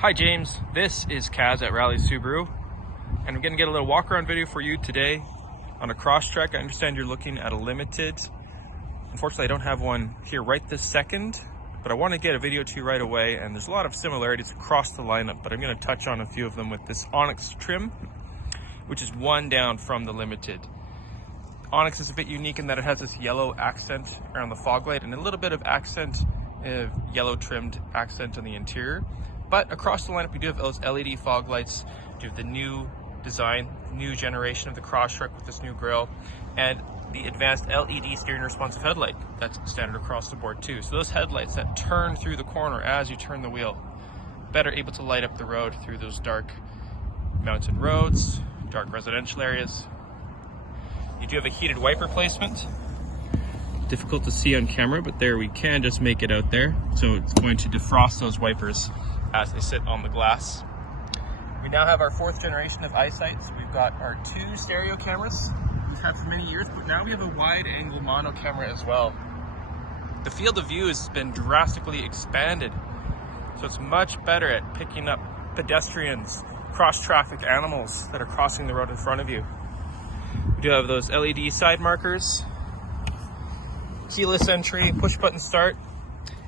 Hi James, this is Kaz at Rally Subaru, and I'm going to get a little walk around video for you today on a Crosstrek. I understand you're looking at a limited. Unfortunately, I don't have one here right this second, but I want to get a video to you right away, and there's a lot of similarities across the lineup, but I'm going to touch on a few of them with this Onyx trim, which is one down from the limited. Onyx is a bit unique in that it has this yellow accent around the fog light and a little bit of accent, yellow trimmed accent on the interior. But across the lineup, we do have those LED fog lights. We do have the new design, new generation of the Crosstrek with this new grille, and the advanced LED steering responsive headlight. That's standard across the board too. So those headlights that turn through the corner as you turn the wheel, better able to light up the road through those dark mountain roads, dark residential areas. You do have a heated wiper placement. Difficult to see on camera, but there we can just make it out there. So it's going to defrost those wipers as they sit on the glass. We now have our 4th generation of eyesight. So we've got our 2 stereo cameras we've had for many years, but now we have a wide angle mono camera as well. The field of view has been drastically expanded, so it's much better at picking up pedestrians, cross traffic animals that are crossing the road in front of you. We do have those LED side markers, keyless entry, push button start,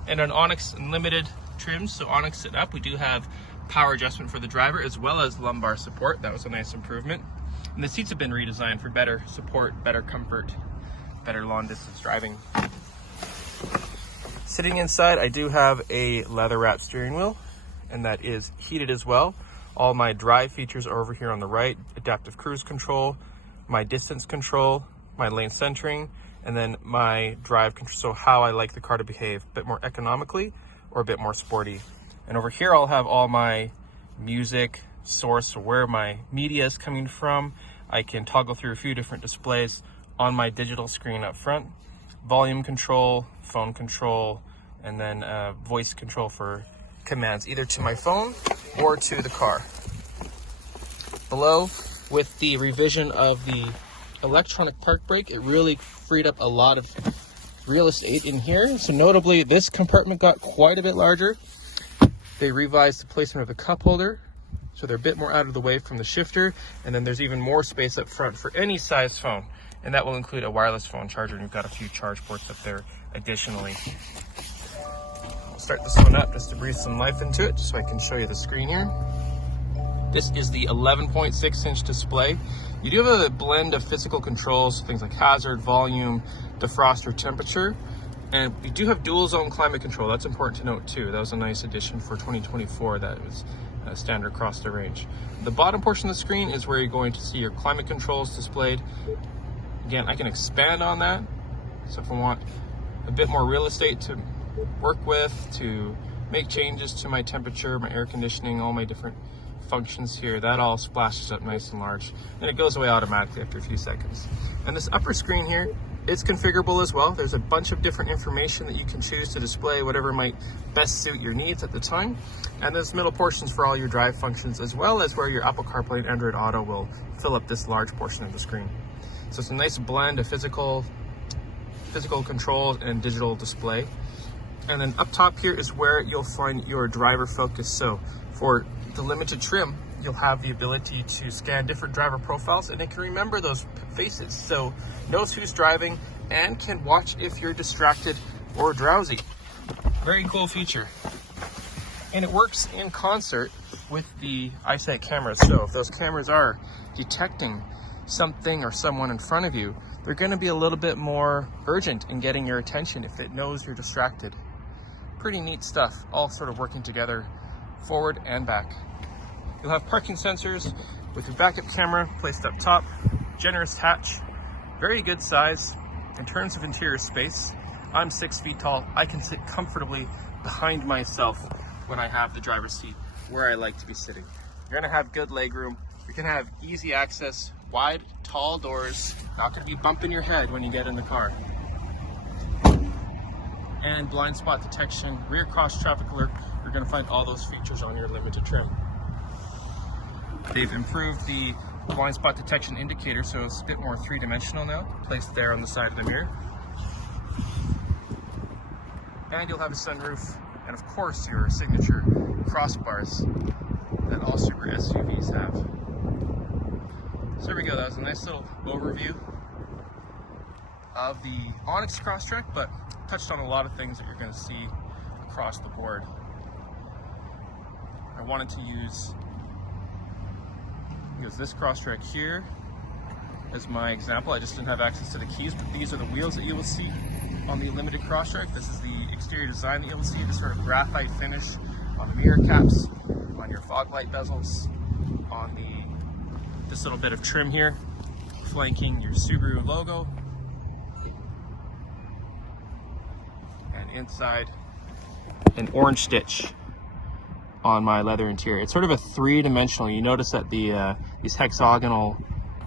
and an Onyx Unlimited trims. So Onyx sit up, we do have power adjustment for the driver as well as lumbar support. That was a nice improvement. And the seats have been redesigned for better support, better comfort, better long distance driving. Sitting inside, I do have a leather wrapped steering wheel, and that is heated as well. All my drive features are over here on the right: adaptive cruise control, my distance control, my lane centering, and then my drive control, so how I like the car to behave, a bit more economically or a bit more sporty. And over here I'll have all my music source, so where my media is coming from. I can toggle through a few different displays on my digital screen up front. Volume control, phone control, and then voice control for commands either to my phone or to the car. Below, with the revision of the electronic park brake, it really freed up a lot of real estate in here. So notably, this compartment got quite a bit larger. They revised the placement of the cup holder, so they're a bit more out of the way from the shifter, and then there's even more space up front for any size phone, and that will include a wireless phone charger, and you've got a few charge ports up there additionally. I'll start this one up just to breathe some life into it, so I can show you the screen here. This is the 11.6-inch display. You do have a blend of physical controls, things like hazard, volume, defroster, temperature, and we do have dual zone climate control. That's important to note too. That was a nice addition for 2024 that was standard across the range. The bottom portion of the screen is where you're going to see your climate controls displayed. Again, I can expand on that. So if I want a bit more real estate to work with, to make changes to my temperature, my air conditioning, all my different functions here, that all splashes up nice and large, and it goes away automatically after a few seconds. And this upper screen here, it's configurable as well. There's a bunch of different information that you can choose to display, whatever might best suit your needs at the time. And there's middle portions for all your drive functions, as well as where your Apple CarPlay and Android Auto will fill up this large portion of the screen. So it's a nice blend of physical controls and digital display. And then up top here is where you'll find your driver focus. So for the limited trim, you'll have the ability to scan different driver profiles, and it can remember those faces, so knows who's driving and can watch if you're distracted or drowsy. Very cool feature. And it works in concert with the eyesight cameras. So if those cameras are detecting something or someone in front of you, they're going to be a little bit more urgent in getting your attention if it knows you're distracted. Pretty neat stuff, all sort of working together forward and back. You'll have parking sensors with your backup camera placed up top, generous hatch, very good size. In terms of interior space, I'm 6 feet tall. I can sit comfortably behind myself when I have the driver's seat where I like to be sitting. You're gonna have good leg room. You're gonna have easy access, wide, tall doors, not gonna be bumping your head when you get in the car. And blind spot detection, rear cross traffic alert. You're gonna find all those features on your limited trim. They've improved the blind spot detection indicator, so it's a bit more three-dimensional now, placed there on the side of the mirror. And you'll have a sunroof and of course your signature crossbars that all Subaru SUVs have. So there we go, that was a nice little overview of the Onyx Crosstrek, but touched on a lot of things that you're going to see across the board. I wanted to use this Crosstrek here as my example. I just didn't have access to the keys, but these are the wheels that you will see on the Limited Crosstrek. This is the exterior design that you will see, the sort of graphite finish on the mirror caps, on your fog light bezels, on this little bit of trim here, flanking your Subaru logo, and inside an orange stitch on my leather interior. It's sort of a three-dimensional. You notice that these hexagonal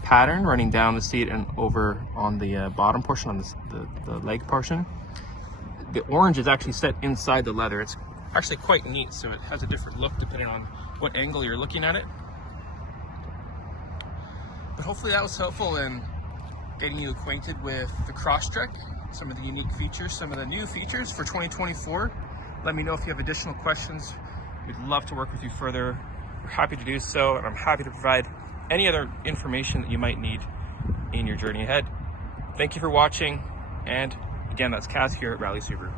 pattern running down the seat and over on the bottom portion, on the leg portion. The orange is actually set inside the leather. It's actually quite neat, so it has a different look depending on what angle you're looking at it. But hopefully that was helpful in getting you acquainted with the Crosstrek, some of the unique features, some of the new features for 2024. Let me know if you have additional questions. We'd love to work with you further. We're happy to do so, and I'm happy to provide any other information that you might need in your journey ahead. Thank you for watching, and again, that's Kaz here at Rally Subaru.